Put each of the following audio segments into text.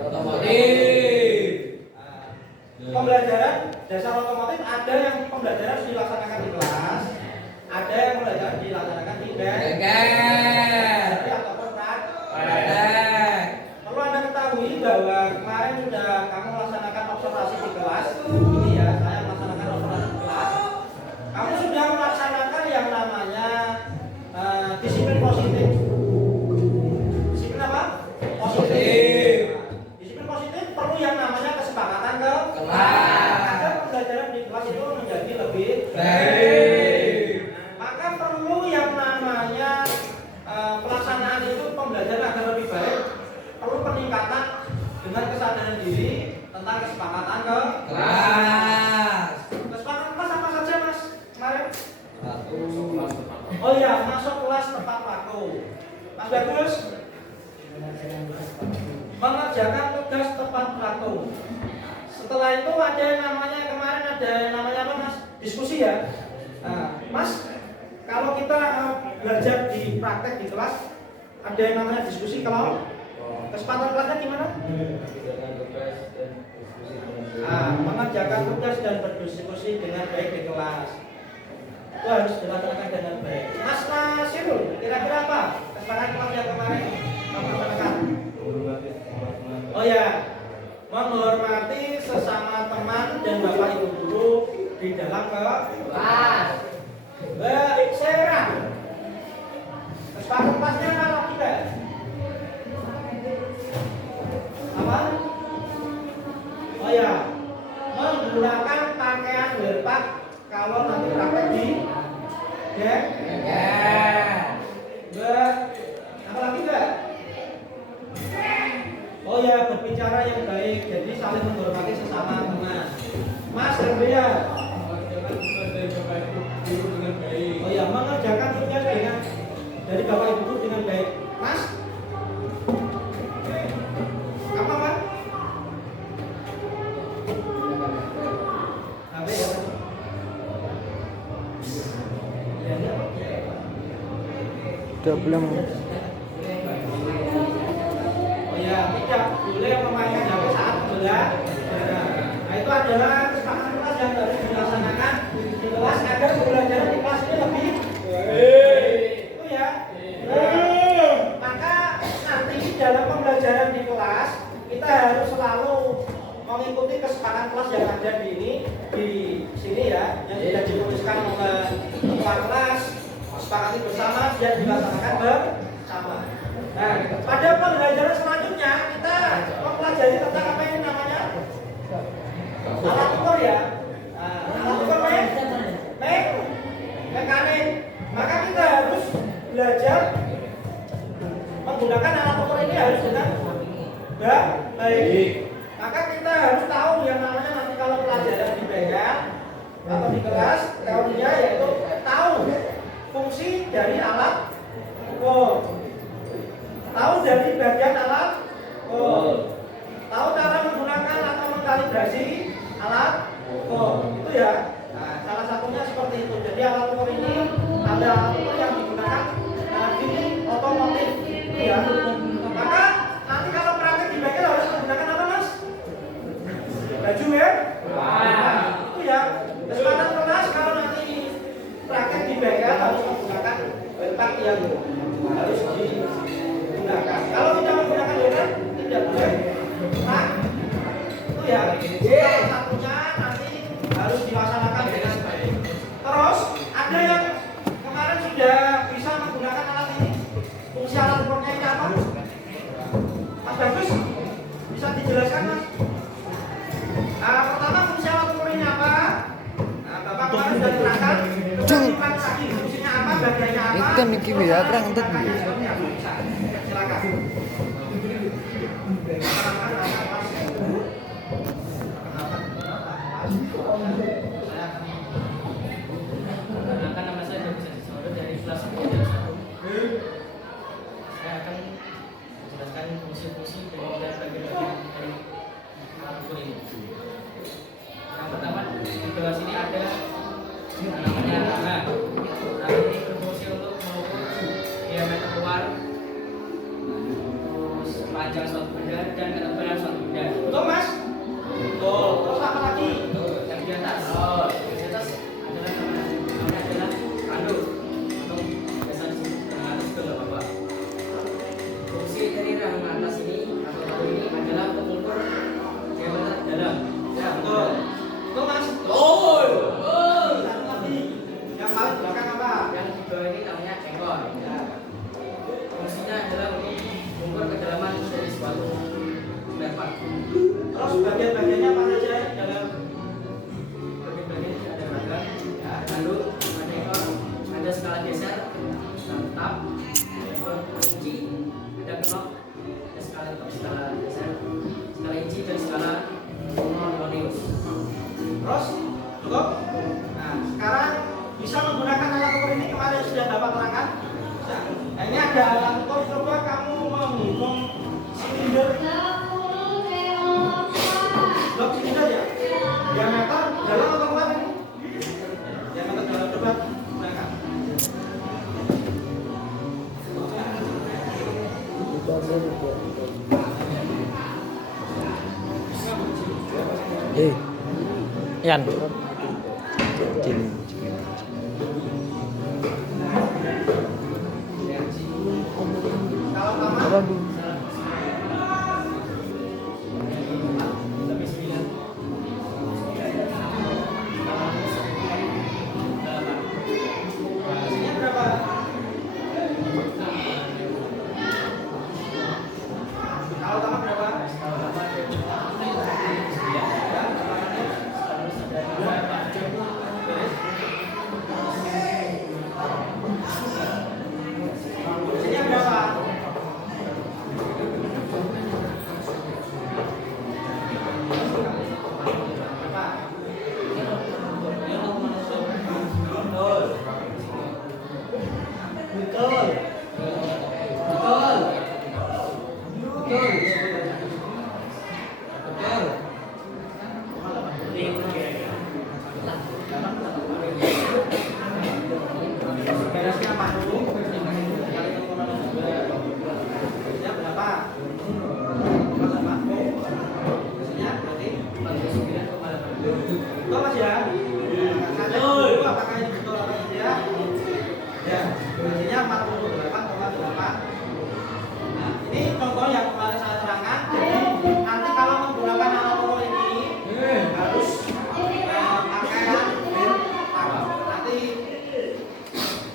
Otomotif. Pembelajaran dasar otomotif ada yang pembelajaran harus dilaksanakan di kelas, ada yang pembelajaran dilaksanakan di bengkel ataupun praktek. Perlu Anda ketahui bahwa kemarin sudah kamu melaksanakan observasi di kelas. Ini ya, saya melaksanakan observasi di kelas. Kamu sudah melaksanakan yang namanya disiplin positif. Disiplin apa? Positif. Disiplin positif perlu yang namanya kesepakatan ke Kelas. agar pembelajaran di kelas itu menjadi lebih Baik. Maka perlu yang namanya pelaksanaan itu pembelajaran agar lebih baik. Perlu peningkatan dengan kesadaran diri tentang kesepakatan ke Kelas. Kesepakatan kelas apa saja mas kemarin? Satu. Oh iya, masuk kelas tepat waktu. Mas Bagus mengerjakan tugas tepat waktu. Setelah itu ada yang namanya kemarin ada yang namanya apa mas? Diskusi ya. Mas, kalau kita belajar di praktek di kelas ada yang namanya diskusi. Kalau kesepakatan kelasnya gimana? Mengerjakan tugas dan berdiskusi dengan baik di kelas. Itu harus dilaksanakan dengan baik. Mas Nasirul, kira-kira apa kesepakatan kelas yang kemarin kamu laksanakan? Oh ya, menghormati sesama teman dan bapak ibu guru di dalam kelas. Baik, Sarah. Kesepakatan kelasnya apa kita? Apa? Oh ya, menggunakan pakaian berpak kalau nanti praktek di apa lagi enggak? Oh ya, berbicara yang baik, jadi saling menghormati sesama teman. Mas Rebea. Oh ya, mengerjakan tugas dengan dari bapak ibu guru dengan baik. Mas? Apa Pak? Apa ya? Udah belum? Oh ya, tidak boleh memainkan HP saat belajar. Nah itu adalah kesepakatan kelas yang harus dilaksanakan di kelas agar pembelajaran di kelas ini lebih itu ya. Maka nanti dalam pembelajaran di kelas kita harus selalu mengikuti kesepakatan kelas yang ada di sini ya, yang sudah diputuskan oleh ketua kelas, sepakati bersama dan dilaksanakan bersama. Nah, pada pembelajaran selanjutnya kita mempelajari tentang apa ini namanya alat ukur ya. Alat ukur mekanik. Maka kita harus belajar menggunakan alat ukur ini harus dengan baik. Maka kita harus tahu yang namanya nanti kalau pelajaran di bengkel atau di kelas teorinya yaitu tahu fungsi dari alat ukur. Tahu dari bagian alat ukur. Tahu cara menggunakan atau mengkalibrasi alat ukur. Itu ya. Nah, salah satunya seperti itu. Jadi alat ukur ini ada alat ukur yang digunakan di otomotif. Ya. Maka nanti kalau praktek di bengkel harus menggunakan apa mas? Baju ya? Nah, itu ya. Kesempatan kelas kalau nanti praktek di bengkel harus menggunakan bentak yang harus digunakan. Kalau tidak menggunakan bentak tidak boleh. Nah, itu ya. Salah satunya nanti harus dilaksanakan dengan baik. Terus ada yang kemarin sudah bisa menggunakan alat ini. Fungsi alat ukurnya ini apa? Mas Bagus bisa dijelaskan mas? Pertama fungsi alat ukur ini apa? Bapak kemarin sudah terangkan. Kemudian lagi fungsinya apa? Bagiannya apa? Ikan iki ya, perang entet. Silakan. Perkenalkan, nama saya Bagus Adisodo dari kelas 1. Saya akan menjelaskan fungsi-fungsi dan bagian-bagian dari alat ukur ini. Yang pertama di bawah sini ada namanya ranga. Ranga ini berfungsi untuk mengukur diameter luar, terus panjang suatu benda dan ketebalan depan. Terus bagian-bagiannya apa saja dalam Bagian-bagian ini ada ragam, ya, lalu ada ekor, ada skala geser, skala tetap, ada inci, ada kenop, ada skala tetap, skala geser, skala inci dan skala harmonius. terus cukup. Nah, sekarang bisa menggunakan alat ukur ini kemarin sudah Bapak terangkan. Nah, ini ada alat ukur, coba kamu menghitung silinder blok silinder ya. Diameter dalam atau luar ini? Diameter dalam, coba gunakan. Yan. Kalau tamat hasilnya berapa? Kalau tamat berapa? Hasilnya berapa? Beresnya apa dulu? Hasilnya berapa? Berapa? Hasilnya berarti betul Mas ya? Saya dulu apakah ini betul atau tidak? Ya, hasilnya 48,8. Nah, ini contoh yang kemarin saya terangkan. Jadi nanti kalau menggunakan alat ukur ini harus pakai bel taruh. Nanti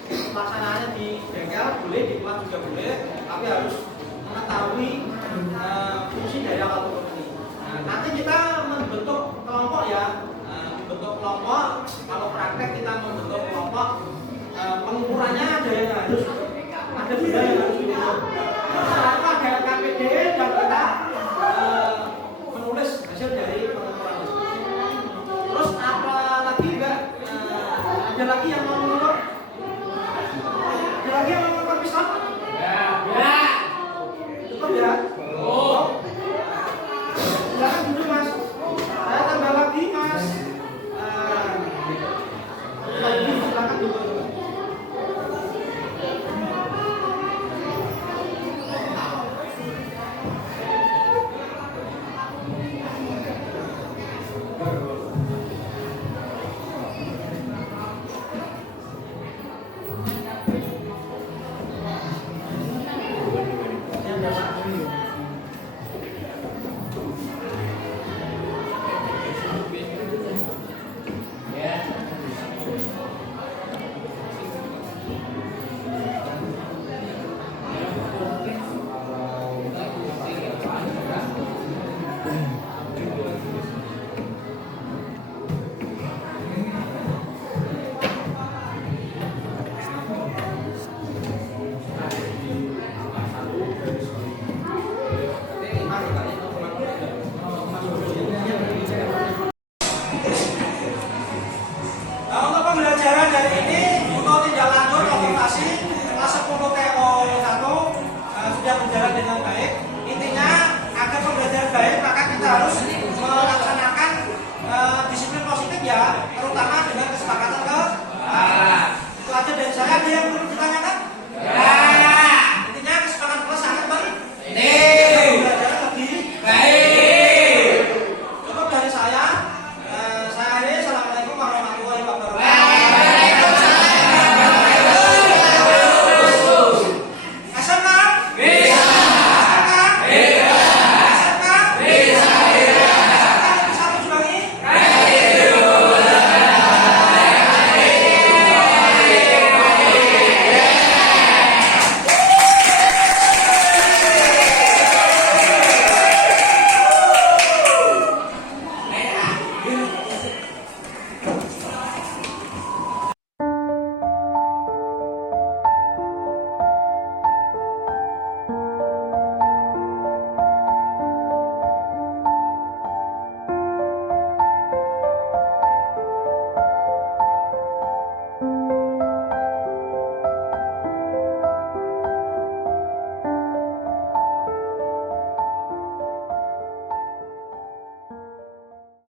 pelaksanaannya di bengkel boleh, di kelas juga boleh, tapi harus mengetahui fungsi dari alat ukur ini. Nah, nanti kita membentuk kelompok ya, membentuk kelompok. Kalau praktek kita membentuk kelompok, pengukurannya ada yang harus ada benda yang harus diukur. Setelah itu ada KPD dan kita menulis hasil dari pengukuran itu. Terus apa lagi enggak? Ada lagi yang mau mengukur? Ada lagi yang mau mengukur piston? Ya. Cukup ya? Oh. Silakan dulu Mas. Saya tambah lagi Mas. Lagi silakan dulu. Nah, untuk pembelajaran dari ini untuk tindak lanjut observasi kelas 10 TO1 sudah berjalan dengan baik. Intinya agar pembelajaran baik maka kita harus